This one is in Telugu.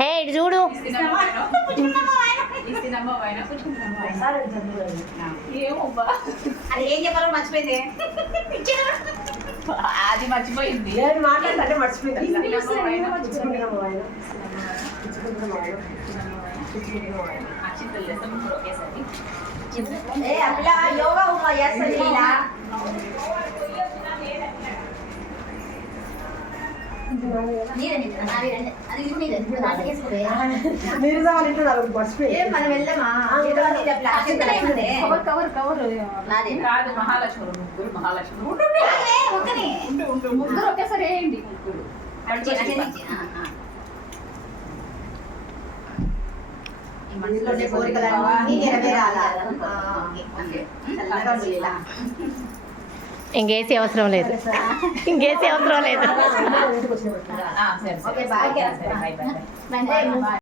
హే ఇటు చూడు. ఏం చెప్పాలో మర్చిపోయింది. అది మర్చిపోయింది. మాట్లాడంటే మర్చిపోయింది. యోగా ఉమా చేస్తుంది ఇలా. మనం వెళ్దామా? కాదు మహాలక్ష్మి ముగ్గురు మహాలక్ష్మి ముగ్గురు ఒకేసారి వేయండి. ముగ్గురు మనసులోనే కోరికలన్నీ నెరవేరాలా? ఇంకేసీ అవసరం లేదు, ఇంకేసీ అవసరం లేదు. సరే బాయ్.